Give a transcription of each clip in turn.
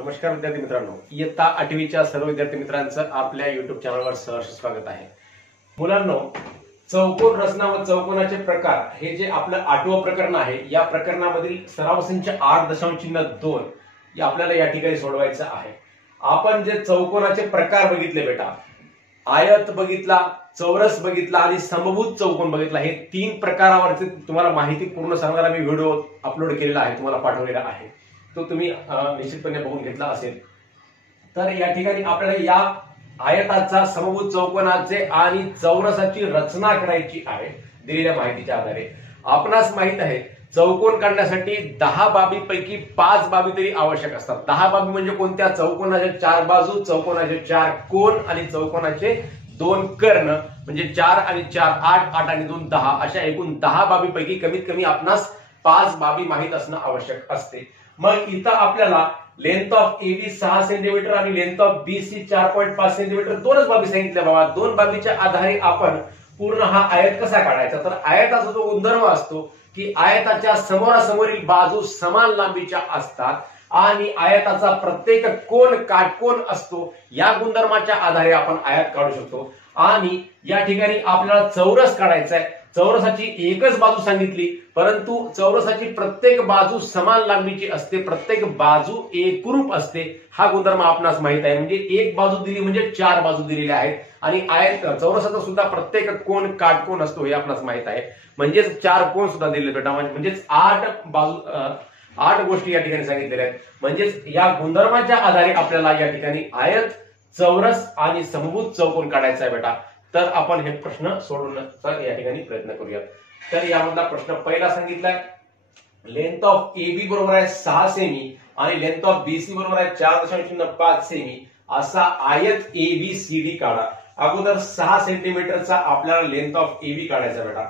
नमस्कार विद्यार्थी मित्रांनो, इयत्ता 8वीच्या सर्व विद्यार्थी मित्रांचं आपल्या युट्यूब चॅनलवर सहर्ष स्वागत आहे। मुलांनो, चौकोन रचना व चौकोनाचे प्रकार हे जे आपलं 8वं प्रकरण आहे, या प्रकरणामधील सराव संच 8.2 हे आपल्याला या ठिकाणी सोडवायचं आहे। आपण जे चौकोनाचे प्रकार बघितले बेटा, आयत बघितला, चौरस बघितला आणि समभुज चौकोन बघितला, हे 3 प्रकारावरती तुम्हाला माहिती पूर्ण सांगणारा मी व्हिडिओ अपलोड केलेला आहे, तुम्हाला पाठवलेला आहे, तो तुम्ही निश्चितपणे बघून घेतला असेल। तर या ठिकाणी आपल्याला या आयताचा, समभुज चौकोनाचे आणि चौरसाची रचना करायची आहे दिलेल्या माहितीच्या आधारे। आपणास माहित आहे चौकोन काढण्यासाठी 10 बाबीपैकी 5 बाबी तरी आवश्यक असतात। 10 बाबी म्हणजे कोणत्या? चौकोनाच्या 4 बाजू, चौकोनाचे 4 कोन आणि चौकोनाचे 2 कर्ण, म्हणजे 4 आणि 4 8, 8 आणि 2 10, अशा एकूण 10 बाबीपैकी कमीत कमी आपणास 5 बाबी माहित असणं आवश्यक असते। मग इथं आपल्याला लेंथ ऑफ AB 6 सेंटीमीटर आणि लेंथ ऑफ BC 4.5 सेंटीमीटर, दोनच बाबी सांगितल्या बाबा। 2 बाबीच्या आधारे आपण पूर्ण हा आयत कसा काढायचा? तर आयताचा जो गुणधर्म असतो की आयताच्या समोरासमोरील बाजू समान लांबीच्या असतात आणि आयताचा प्रत्येक कोन काटकोन असतो, या गुणधर्माच्या आधारे आपण आयत काढू शकतो। आणि या ठिकाणी आपल्याला चौरस काढायचा आहे। चौरसाची एकच बाजू सांगितली, परंतु चौरसाची प्रत्येक बाजू समान लांबीची असते, प्रत्येक बाजू एकरूप असते, हा गुणधर्म आपणास माहित आहे। म्हणजे एक बाजू दिली म्हणजे 4 बाजू दिलेल्या आहेत आणि आयत चौरसाचा सुद्धा प्रत्येक कोन काटकोन असतो, हे आपणास माहित आहे। म्हणजेच 4 कोन सुद्धा दिले बेटा, म्हणजेच 8 बाजू 8 गोष्टी या ठिकाणी सांगितलेल्या आहेत। म्हणजेच या गुणधर्माच्या आधारे आपल्याला या ठिकाणी आयत, चौरस आणि समभुज चौकोन काढायचा आहे बेटा। तर आपण हे प्रश्न सोडवण्याचा या ठिकाणी प्रयत्न करूया। तर यामधला प्रश्न पहिला सांगितलाय, लेंथ ऑफ AB बरोबर आहे 6 सेमी आणि लेंथ ऑफ BC बरोबर आहे 4.5 सेमी, असा आयत ABCD काढा। अगोदर 6 सेंटीमीटरचा आपल्याला लेंथ ऑफ AB काढायचा बेटा।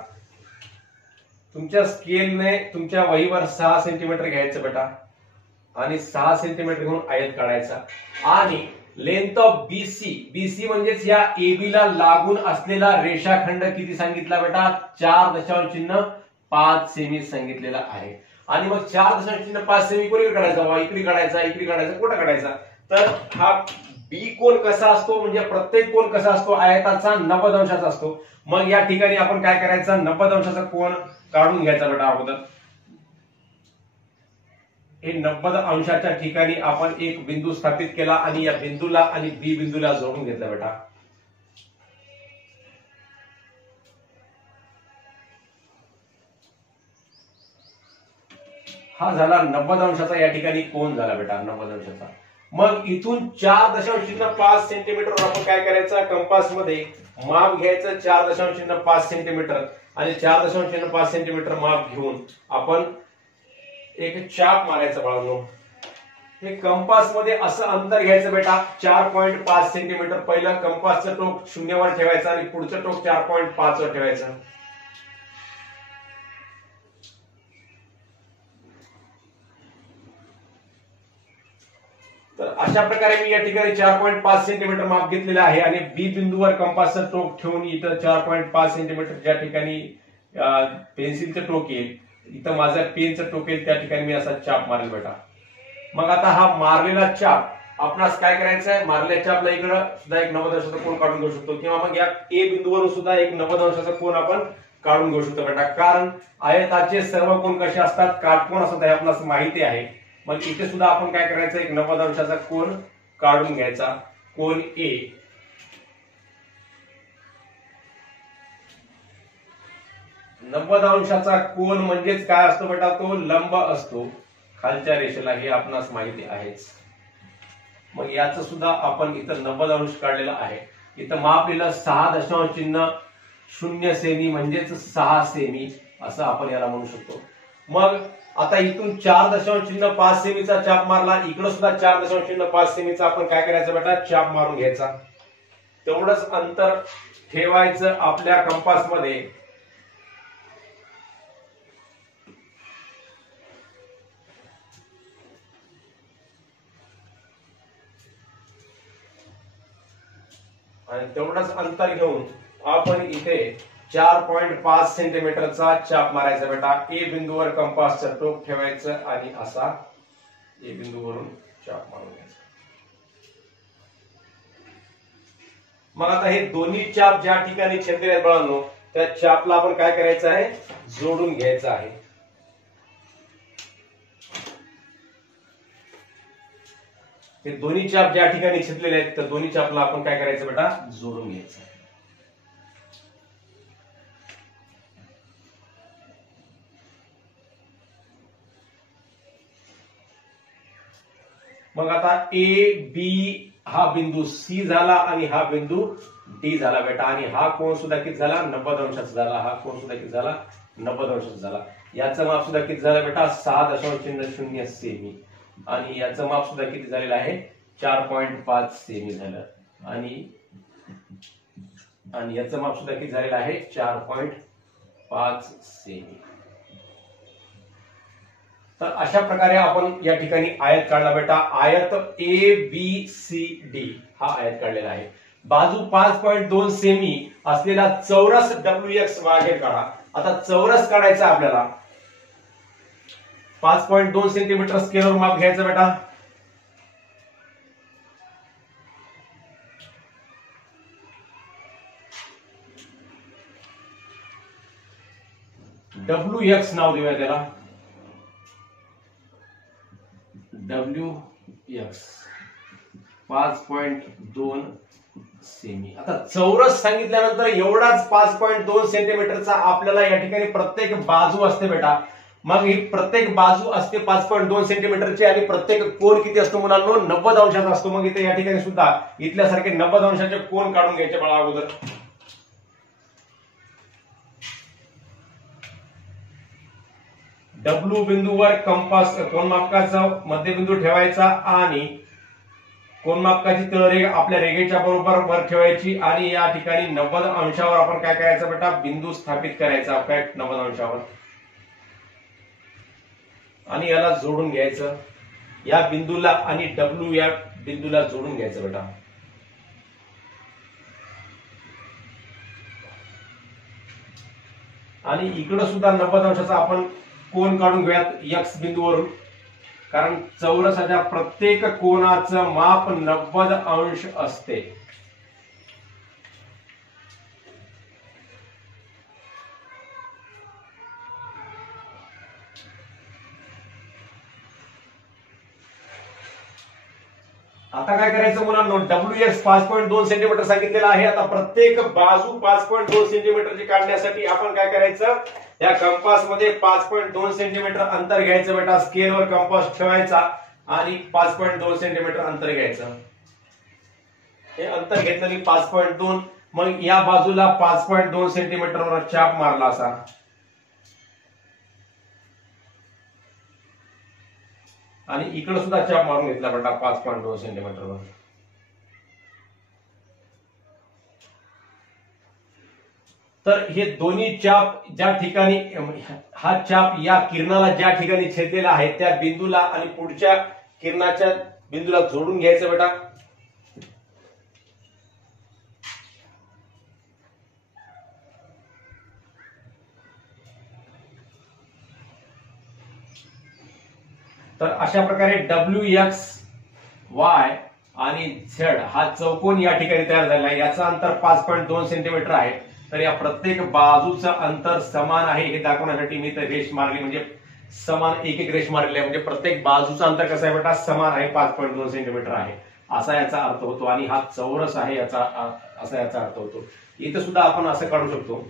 तुमच्या स्केलने तुमच्या वहीवर 6 सेंटीमीटर घ्यायचं बेटा आणि 6 सेंटीमीटर घेऊन आयत काढायचा। आणि लेंथ ऑफ BC म्हणजेच या AB ला लागून असलेला रेषाखंड किती सांगितला बेटा? 4.5 सेमी सांगितलेला आहे। आणि मग 4.5 सेमी कोणीकडे काढायचा बाबा? इकडे काढायचा, इकडे काढायचा, कुठं काढायचा? तर हा B कोन कसा असतो, म्हणजे प्रत्येक कोन कसा असतो? आयताचा 90 अंशाचा असतो। मग या ठिकाणी आपण काय करायचं? 90 अंशाचा कोन काढून घ्यायचा बेटा अगोदर। हे 90 अंशाच्या ठिकाणी आपण एक बिंदू स्थापित केला आणि या बिंदूला आणि बी बिंदूला जोडून घेतलं बेटा। हा झाला 90 अंशाचा या ठिकाणी कोन झाला बेटा, 90 अंशाचा। मग इथून 4.5 सेंटीमीटर आपण काय करायचं? कंपास मध्ये माप घ्यायचं 4.5 सेंटीमीटर आणि 4.5 सेंटीमीटर माप घेऊन आपण एक चाप मारायचा बाळांनो। हे कंपास मध्ये असं अंतर घ्यायचं बेटा 4.5 सेंटीमीटर। पहिलं कंपासचं टोक 0 वर ठेवायचं आणि पुढचं टोक 4.5 वर ठेवायचं। तर अशा प्रकारे मी या ठिकाणी 4.5 सेंटीमीटर माप घेतलेलं आहे आणि बी बिंदूवर कंपासचं टोक ठेवून इथं 4.5 सेंटीमीटर ज्या ठिकाणी पेन्सिलचं टोक येईल, इथं माझ्या पेनचं टोक येईल, त्या ठिकाणी मी असा चाप मारेल बेटा। मग आता हा मारलेला चाप आपणास काय करायचं आहे? मारलेल्या चापला इकडं सुद्धा एक 90 अंशाचा कोन काढून घेऊ शकतो, किंवा मग या A बिंदूवरून सुद्धा एक 90 अंशाचा कोन आपण काढून घेऊ शकतो बेटा। कारण आयताचे सर्व कोन कसे असतात? काटकोन असतात, हे आपणास माहिती आहे। मग इथे सुद्धा आपण काय करायचं? एक 90 अंशाचा कोन काढून घ्यायचा, कोन A। 90 अंशाचा कोन म्हणजेच काय असतो बेटा? तो लंब असतो खालच्या रेषेला, हे आपणास माहिती आहेच। मग याचं सुद्धा आपण इथं 90 अंश काढलेला आहे। इथं माप लिहिलं 6.0 सेमी म्हणजेच 6 सेमी, असं आपण याला म्हणू शकतो। मग आता इथून 4.5 सेमीचा चाप मारला, इकडं सुद्धा 4.5 सेमीचा आपण काय करायचं बेटा? चाप मारून घ्यायचा। तेवढंच अंतर ठेवायचं आपल्या कंपास मध्ये। आणि तेवढंच अंतर घेऊन आपण इथे 4.5 सेंटीमीटरचा चाप मारायचा बेटा। ए बिंदूवर कंपासचं टोक ठेवायचं आणि असा ए बिंदूवरून चाप मारून घ्यायचा. मग आता हे दोन्ही चाप ज्या ठिकाणी छेदलेले आहेत बाळांनो, त्या चापला आपण काय करायचं आहे, जोडून घ्यायचं आहे. हे दोन्ही चाप ज्या ठिकाणी छेदलेले आहेत त्या दोन्ही चापला आपण काय करायचं बेटा, जोडून घ्यायचं. मग आता ए बी हा बिंदू सी झाला आणि हा बिंदू डी झाला बेटा, आणि हा कोण सुद्धा किती झाला, 90 अंशाचा झाला. हा कोण सुद्धा किती झाला, 90 अंशाचा झाला. याचं माप सुद्धा किती झालं बेटा, 6.00 सेमी, आणि याचं माप सुद्धा किती झालेलं आहे, 4.5 सेमी झालं, आणि याचं माप सुद्धा किती झालेलं आहे, 4.5 सेमी. तर अशा प्रकारे आपण या ठिकाणी आयत काढला बेटा. आयत ए बी सी डी हा आयत काढलेला आहे. बाजू 5.2 सेमी असलेला चौरस WX बाहेर काढा. आता चौरस काढायचा आपल्याला, 5.2 सेंटीमीटर स्केलवर माप घ्यायचं बेटा. WX नाव देऊया त्याला, WX 5.2 सेमी. आता चौरस सांगितल्यानंतर एवढाच 5.2 सेंटीमीटरचा आपल्याला या ठिकाणी प्रत्येक बाजू असते बेटा. मग ही प्रत्येक बाजू असते 5.2 सेंटीमीटरची, आणि प्रत्येक कोन किती असतो मुलांनो, 90 अंशाचा असतो. मग इथे या ठिकाणी सुद्धा इथल्यासारखे 90 अंशाचे कोन काढून घ्यायचे बाळा अगोदर. डब्ल्यू बिंदूवर कंपास कोनमापकाचा मध्यबिंदू ठेवायचा, आणि कोनमापकाची तळरेघ आपल्या रेघेच्या बरोबर वर ठेवायची, आणि या ठिकाणी 90 अंशावर आपण काय करायचं बेटा, बिंदू स्थापित करायचा काय 90 अंशावर, आणि याला जोडून घ्यायचं. या बिंदूला आणि डब्ल्यू या बिंदूला जोडून घ्यायचं बेटा. आणि इकडं सुद्धा 90 अंशाचा आपण कोन काढून घेऊयात एक्स बिंदूवरून, कारण चौरसाच्या प्रत्येक कोनाचं माप 90 अंश असते. आता काय करायचं मुलांनो, WX 5.2 सेंटीमीटर सांगितलेलं आहे. आता प्रत्येक बाजू 5.2 सेंटीमीटरची काढण्यासाठी आपण काय करायचं, या कंपास मध्ये 5.2 सेंटीमीटर अंतर घ्यायचं बेटा. स्केलवर कंपास ठेवायचा आणि 5.2 सेंटीमीटर अंतर घ्यायचं. हे अंतर घेतलेली 5.2. मग या बाजूला 5.2 सेंटीमीटरवर चाप मारला असा, आणि इकडे सुद्धा चाप मारून घेतला बेटा 5.2 सेंटीमीटरवर. तर हे दोन्ही चाप ज्या ठिकाणी, हा चाप या किरणाला ज्या ठिकाणी छेदलेला आहे त्या बिंदूला आणि पुढच्या किरणाच्या बिंदूला जोडून घ्यायचं बेटा. तर अशा प्रकारे WX, Y आणि Z हा चौकोन या ठिकाणी तयार झालेला आहे. याचं अंतर 5.2 सेंटीमीटर आहे. तर या प्रत्येक बाजूचं अंतर समान आहे हे दाखवण्यासाठी मी तर रेष मारली, म्हणजे समान एक एक रेष मारली आहे. म्हणजे प्रत्येक बाजूचं अंतर कसं आहे बेटा, समान आहे, 5.2 सेंटीमीटर आहे असा याचा अर्थ होतो. आणि हा चौरस आहे असा याचा अर्थ होतो. इथं सुद्धा आपण असं काढू शकतो,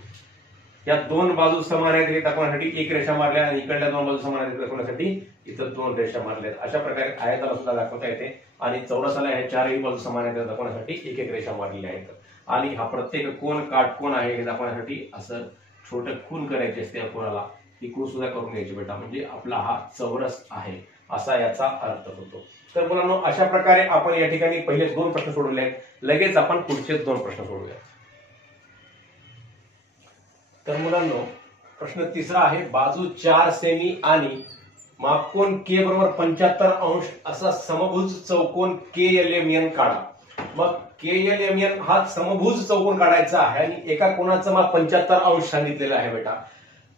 या दोन बाजू समान आहेत हे दाखवण्यासाठी एक रेषा मारल्या, आणि इकडल्या दोन बाजू समान आहेत दाखवण्यासाठी इथं दोन रेषा मारल्या. अशा प्रकारे आयताला सुद्धा दाखवता येते, आणि चौरसाला ह्या चारही बाजू समान आहेत दाखवण्यासाठी एक एक रेषा मारलेल्या आहेत. आणि हा प्रत्येक कोन काटकोन आहे हे दाखवण्यासाठी असं छोटं खून करायची असते या कोणाला, ती खून सुद्धा करून घ्यायची बेटा, म्हणजे आपला हा चौरस आहे असा याचा अर्थ होतो. तर मुलांनो, अशा प्रकारे आपण या ठिकाणी पहिले 2 प्रश्न सोडवले आहेत. लगेच आपण पुढचे 2 प्रश्न सोडूया. तर मुलांनो, प्रश्न तिसरा आहे, बाजू 4 सेमी आणि मापकोन K बरोबर 75 अंश असा समभुज चौकोन KLMN काढा. मग KLMN हा समभुज चौकोन काढायचा आहे, आणि एका कोणाचं माप 75 अंश सांगितलेलं आहे बेटा.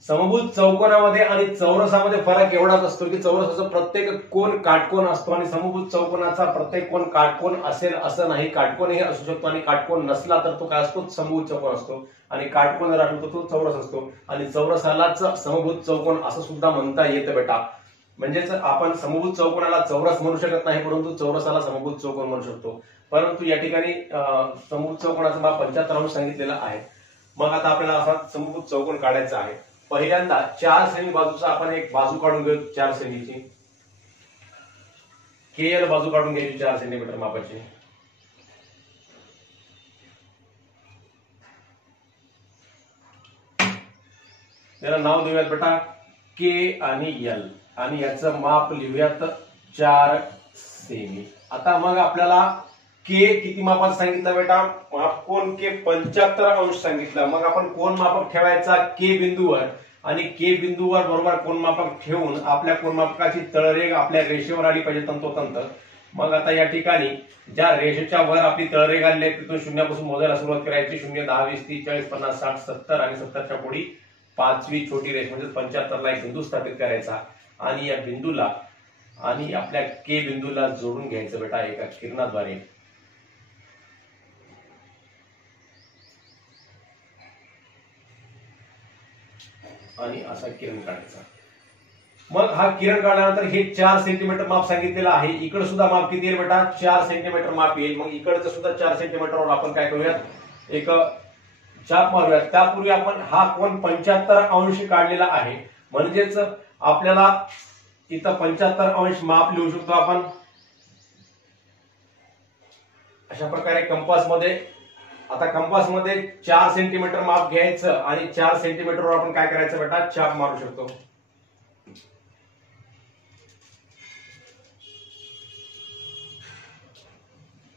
समभुज चौकोनामध्ये आणि चौरसामध्ये फरक एवढाच असतो की चौरसाचा प्रत्येक कोन काटकोन असतो आणि समभुज चौकोनाचा प्रत्येक कोन काटकोन असेल असं नाही. काटकोनही असू शकतो आणि काटकोन नसला तर तो काय असतो, समभुज चौकोन असतो. आणि काटकोन जर असतो तो चौरस असतो. आणि चौरसालाच समभुज चौकोन असं सुद्धा म्हणता येतं बेटा. म्हणजेच आपण समभुज चौकोनाला चौरस म्हणू शकत नाही, परंतु चौरसाला समभुज चौकोन म्हणू शकतो. परंतु या ठिकाणी समभुज चौकोनाचं माप 75 अंश सांगितलेलं आहे. मग आता आपल्याला असा समभुज चौकोन काढायचा आहे. पहिल्यांदा 4 सेमी बाजूचा आपण एक बाजू काढून घेऊ. 4 सेमीची KL बाजू काढून घ्यायची 4 सेंटीमीटर मापाची. त्याला नाव देऊयात बेटा K आणि L आणि याचं माप लिहूयात 4 सेमी. आता मग आपल्याला K किती मापात सांगितलं बेटा, माप कोन K 75 अंश सांगितलं. मग आपण कोन मापक ठेवायचा K बिंदूवर आणि K बिंदूवर बरोबर कोन मापक ठेवून आपल्या कोन मापकाची तळरेघ आपल्या रेषेवर आली पाहिजे तंतोतंत. मग आता या ठिकाणी ज्या रेषेच्या वर आपली तळरेघ आली आहे तिथून शून्यापासून मोजायला सुरुवात करायची. 0, 10, 20, 30, 40, 50, 60, 70 आणि 70च्या पुढे 5वी छोटी रेष म्हणजे 75ला एक बिंदू स्थापित करायचा आणि या बिंदूला आणि आपल्या K बिंदूला जोडून घ्यायचं बेटा एका किरणाद्वारे. आणि असा किरण काढायचा. मग हा किरण काढल्यानंतर हे 4 सेंटीमीटर माप सांगितलेलं आहे. इकडे सुद्धा माप किती येईल बेटा, 4 सेंटीमीटर माप येईल. मग इकडचं सुद्धा 4 सेंटीमीटरवर आपण काय करूयात, एक चाप मारूयात. त्यापूर्वी आपण हा कोन 75 अंश काढलेला आहे. म्हणजेच आपल्याला इथं 75 अंश माप लिहू शकतो आपण अशा प्रकारे कंपास मध्ये. आता कंपास मध्ये 4 सेंटीमीटर माप घ्यायचं आणि 4 सेंटीमीटरवर आपण काय करायचं बेटा, चाप मारू शकतो.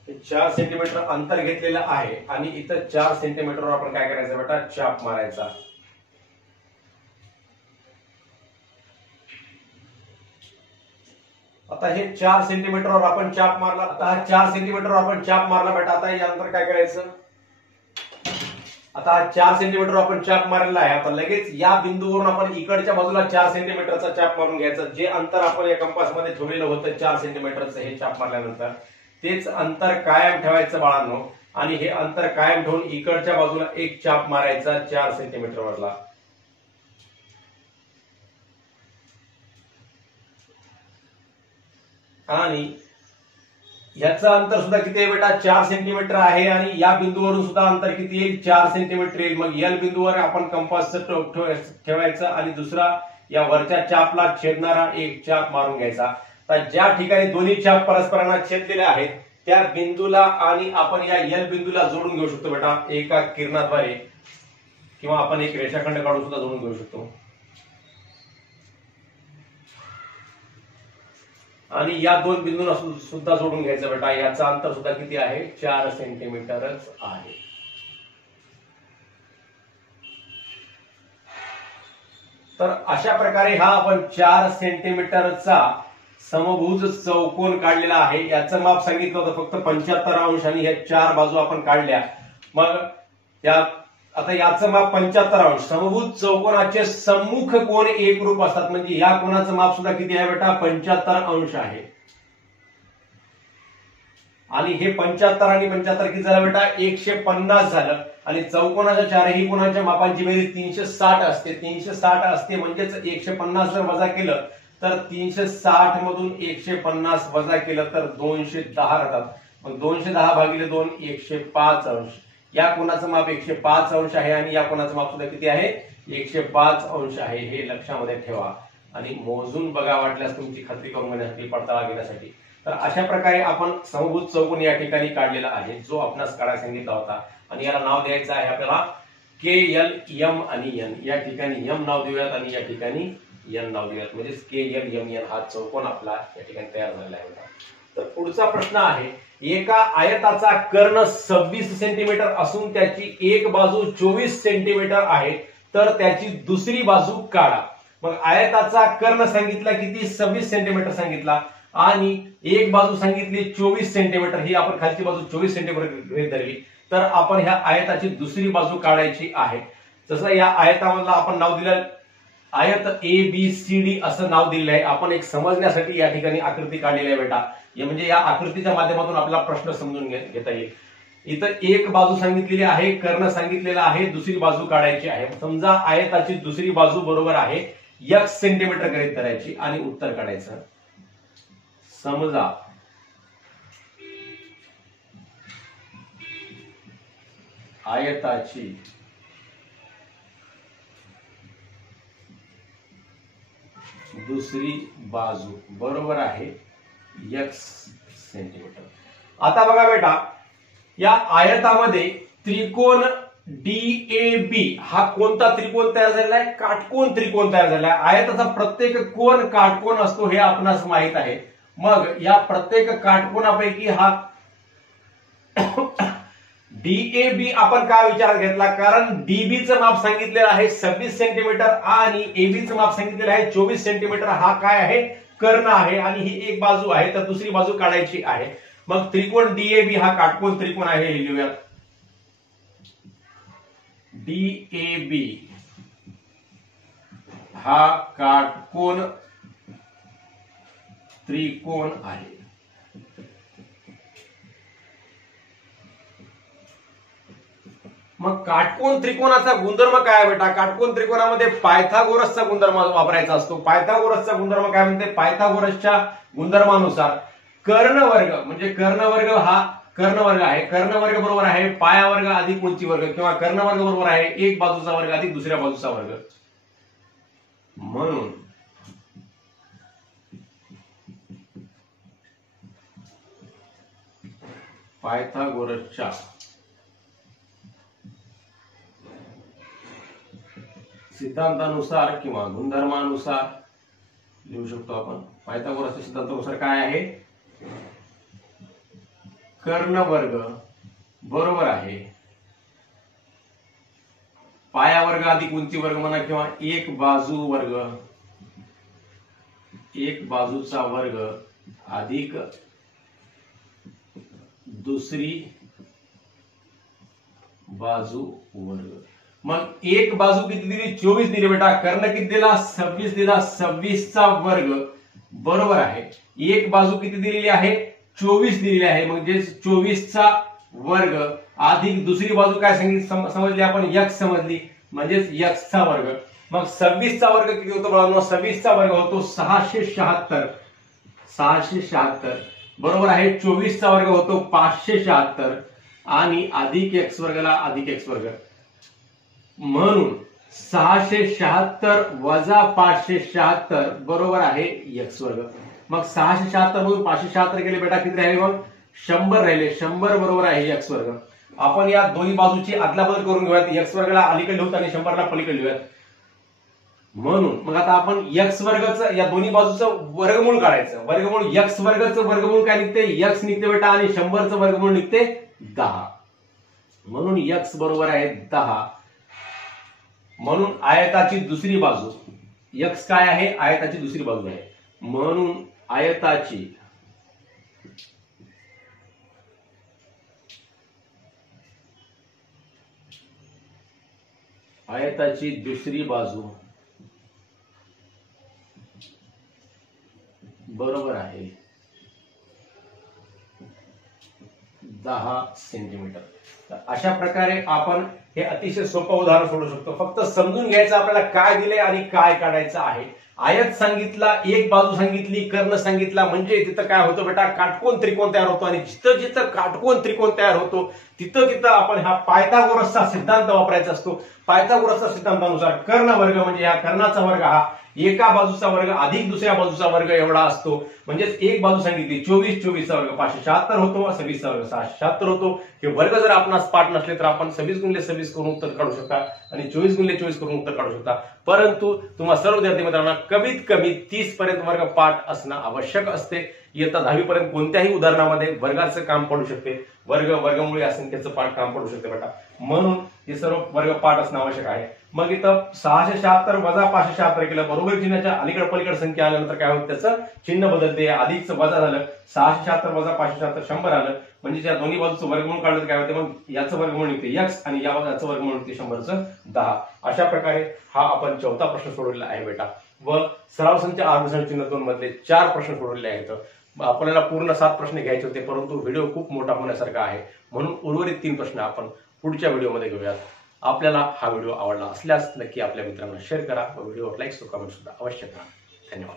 हे 4 सेंटीमीटर अंतर घेतलेलं आहे आणि इथं 4 सेंटीमीटरवर आपण काय करायचं बेटा, चाप मारायचा. आता हे 4 सेंटीमीटरवर आपण चाप मारला. आता हा 4 सेंटीमीटरवर आपण चाप मारला बेटा. आता यानंतर काय करायचं, आता 4 सेंटीमीटर आपण चाप मारलेला आहे. आता लगेच या बिंदूवरून आपण इकडच्या बाजूला 4 सेंटीमीटरचा चाप मारून घ्यायचा. जे अंतर आपण या कंपास मध्ये ठेवलेलं होतं 4 सेंटीमीटरचं, हे चाप मारल्यानंतर तेच अंतर कायम ठेवायचं बाळांनो. आणि हे अंतर कायम ठेवून इकडच्या बाजूला एक चाप मारायचा 4 सेंटीमीटरवरला. आणि याचं अंतर सुद्धा किती आहे बेटा, 4 सेंटीमीटर आहे. आणि या बिंदूवरून सुद्धा अंतर किती येईल, 4 सेंटीमीटर येईल. मग L बिंदूवर आपण कंपास ठेवायचं आणि दुसरा या वरच्या चापला छेदणारा एक चाप मारून घ्यायचा. तर ज्या ठिकाणी दोन्ही चाप परस्परांना छेदलेले आहेत त्या बिंदूला आणि आपण या L बिंदूला जोडून घेऊ शकतो बेटा एका किरणाद्वारे, किंवा आपण एक रेषाखंड काढून सुद्धा जोडून घेऊ शकतो. आणि या 2 बिंदूंना सुद्धा जोडून घ्यायचं बेटा. याचं अंतर सुद्धा किती आहे, 4 सेंटीमीटरच आहे. तर अशा प्रकारे हा आपण 4 सेंटीमीटरचा समभुज चौकोन काढलेला आहे. याचं माप सांगितलं होतं फक्त 75 अंश आणि ह्या 4 बाजू आपण काढल्या. मग त्या आता याचं माप 75 अंश. समभुज चौकोनाचे सम्मुख कोन एकरूप असतात. म्हणजे या कोनाचं माप सुद्धा किती आहे बेटा, 75 अंश आहे. आणि हे 75 आणि 75 किती झालं बेटा, 150 झालं. आणि चौकोनाच्या चारही कोनाच्या मापांची बेरीज 360 असते. 360 असते म्हणजेच 150 जर वजा केलं तर 360 मधून 150 वजा केलं तर 210 राहतात. मग 210 भागिले 2 105 अंश. या कोनाचं माप 105 अंश आहे आणि या कोनाचं माप सुद्धा किती आहे, 105 अंश आहे. हे लक्षामध्ये ठेवा आणि मोजून बघा वाटल्यास तुमची खात्री करून घेण्यासाठी, पडताळा घेण्यासाठी. तर अशा प्रकारे आपण समभुज चौकोन या ठिकाणी काढलेला आहे जो आपणास काढायला सांगितला होता. आणि याला नाव द्यायचं आहे आपल्याला KL, M आणि N. या ठिकाणी M नाव देऊयात आणि या ठिकाणी N नाव देऊयात. म्हणजे KL, M, N हा चौकोन आपला या ठिकाणी तयार झालेला आहे. तर पुढचा प्रश्न आहे, एका आयताचा कर्ण 26 सेंटीमीटर असून त्याची एक बाजू 24 सेंटीमीटर आहे, तर त्याची दुसरी बाजू काढा. मग आयताचा कर्ण सांगितला किती, 26 सेंटीमीटर सांगितला आणि एक बाजू सांगितली 24 सेंटीमीटर. ही आपण खालची बाजू 24 सेंटीमीटर गृहीत धरली. तर आपण ह्या आयताची दुसरी बाजू काढायची आहे. जसं या आयतामधला आपण नाव दिलं आयत ABCD असं नाव दिलेलं आहे. आपण एक समजण्यासाठी या ठिकाणी आकृती काढलेली आहे बेटा. म्हणजे या आकृतीच्या माध्यमातून आपला प्रश्न समजून घेता येईल. इथं एक बाजू सांगितलेली आहे, कर्ण सांगितलेला आहे, दुसरी बाजू काढायची आहे. समजा आयताची दुसरी बाजू बरोबर आहे x सेंटीमीटर गणित करायची आणि उत्तर काढायचं. समजा आयताची दुसरी बाजू बरोबर आहे x सेंटीमीटर. आता बघा बेटा, या आयतामध्ये त्रिकोण DAB हा कोणता त्रिकोण तयार झालेला आहे? काटकोन त्रिकोण तयार झालेला आहे. आयताचा प्रत्येक कोण काटकोन असतो हे आपणास माहित आहे. मग या प्रत्येक काटकोनापैकी हा DAB आपण का विचारात घेतला? कारण DBचं माप सांगितलेलं आहे 26 सेंटीमीटर आणि ABचं माप सांगितलेलं आहे 24 सेंटीमीटर. हा काय आहे? कर्ण आहे आणि ही एक बाजू आहे, तर दुसरी बाजू काढायची आहे. मग त्रिकोण DAB हा काटकोन त्रिकोण आहे हे लिहूया. DAB हा काटकोन त्रिकोण आहे. मग काटकोन त्रिकोणाचा गुणधर्म काय आहे बेटा? काटकोन त्रिकोणामध्ये पायथागोरसचा गुणधर्म वापरायचा असतो. पायथागोरसचा गुणधर्म काय म्हणते? पायथागोरसच्या गुणधर्मानुसार कर्णवर्ग म्हणजे कर्णवर्ग हा कर्णवर्ग आहे. कर्णवर्ग बरोबर आहे पायावर्ग अधिक उंची वर्ग, किंवा कर्णवर्ग बरोबर आहे एक बाजूचा वर्ग अधिक दुसऱ्या बाजूचा वर्ग. म्हणून पायथागोरसच्या सिद्धांतानुसार किंवा गुणधर्मानुसार लिहू शकतो आपण. पायथागोरसच्या सिद्धांतानुसार काय आहे? कर्णवर्ग बरोबर आहे पायावर्ग अधिक उंची वर्ग म्हणा, किंवा एक बाजूचा वर्ग अधिक दुसरी बाजू वर्ग. मग एक बाजू किती दिली? 24 दिली बेटा. कर्ण किती दिला? 26 दिला. 26चा वर्ग बरोबर आहे. एक बाजू किती दिलेली आहे? 24 दिलेली आहे. म्हणजे 24चा वर्ग अधिक दुसरी बाजू काय समजली आपण? x समजली, म्हणजेच x चा वर्ग. मग 26चा वर्ग किती होतो बाळांनो? 26चा वर्ग होतो 676. 676 बरोबर आहे. 24चा वर्ग होतो 576 आणि अधिक x वर्गला अधिक x वर्ग. म्हणून 676 वजा 576 बरोबर आहे x वर्ग. मग 676 मधून 576 गेले बेटा, किती राहिले? मग 100 राहिले. 100 बरोबर आहे x वर्ग. आपण या दोन्ही बाजूची अदलाबदल करून घेऊयात. x वर्गला अलीकडे लिहूत आणि 100ला पलीकडे लिहूयात. म्हणून मग आता आपण x वर्गचं या दोन्ही बाजूचं वर्गमूळ काढायचं. वर्गमूळ x वर्गचं वर्गमूळ काय निघते? x निघते बेटा आणि 100चं वर्गमूळ निघते 10. म्हणून x बरोबर आहे 10. म्हणून आयताची दुसरी बाजू x काय आहे? आयताची दुसरी बाजू आहे. म्हणून आयताची दुसरी बाजू बरोबर आहे 10 सेंटीमीटर. तर अशा प्रकारे आपण हे अतिशय सोपं उदाहरण सोडू शकतो. फक्त समजून घ्यायचं आपल्याला काय दिले आणि काय काढायचं आहे. आयत सांगितला, एक बाजू सांगितली, कर्ण सांगितला, म्हणजे तिथं काय होतं बेटा? काटकोन त्रिकोण तयार होतो. आणि जिथं जिथं काटकोन त्रिकोण तयार होतो तिथं तिथं आपण हा पायथागोरसचा सिद्धांत वापरायचा असतो. पायथागोरसच्या सिद्धांतानुसार कर्णवर्ग म्हणजे हा कर्णाचा वर्ग हा एका बाजूचा वर्ग अधिक दुसऱ्या बाजूचा वर्ग एवढा असतो. म्हणजेच एक बाजू सांगितली 24, 24चा वर्ग 576 होतो, 26चा वर्ग 676 होतो. हे वर्ग जर आपणास पाठ नसले तर आपण 26 गुणिले 26 करून उत्तर काढू शकता आणि 24 गुणिले 24 करून उत्तर काढू शकता. परंतु तुम्हा सर्व विद्यार्थी मित्रांना कमीत कमी 30 पर्यंत वर्ग पाठ असणं आवश्यक असते. इयत्ता 10वी पर्यंत कोणत्याही उदाहरणामध्ये वर्गाचं काम पडू शकते, वर्गमुळे असंख्याचं पाठ काम पडू शकते बेटा, म्हणून हे सर्व वर्ग पाठ असणं आवश्यक आहे. मग इथं 676 वजा 576 केलं, बरोबर चिन्हाच्या अलीकडे पलीकडे संख्या आल्यानंतर काय होतं, त्याचं चिन्ह बदलते, अधिकचं वजा झालं, 676 वजा 576 100 आलं, म्हणजे या दोन्ही बाजूचं वर्गमूळ काढलं तर काय होते, मग याचं वर्गमूळ निघते x आणि याचं वर्गमूळ निघते 100चं 10. अशा प्रकारे हा आपण 4था प्रश्न सोडवलेला आहे बेटा. व सराव संच आर्धसंच चिन्ह 2 मधले 4 प्रश्न सोडवलेले आहेत. आपल्याला पूर्ण 7 प्रश्न घ्यायचे होते, परंतु व्हिडिओ खूप मोठा होण्यासारखा आहे, म्हणून उर्वरित 3 प्रश्न आपण पुढच्या व्हिडिओमध्ये घेऊयात. आपल्याला हा व्हिडिओ आवडला असल्यास नक्की आपल्या मित्रांना शेअर करा व व्हिडिओवर लाईक कमेंट सुद्धा अवश्य करा. धन्यवाद.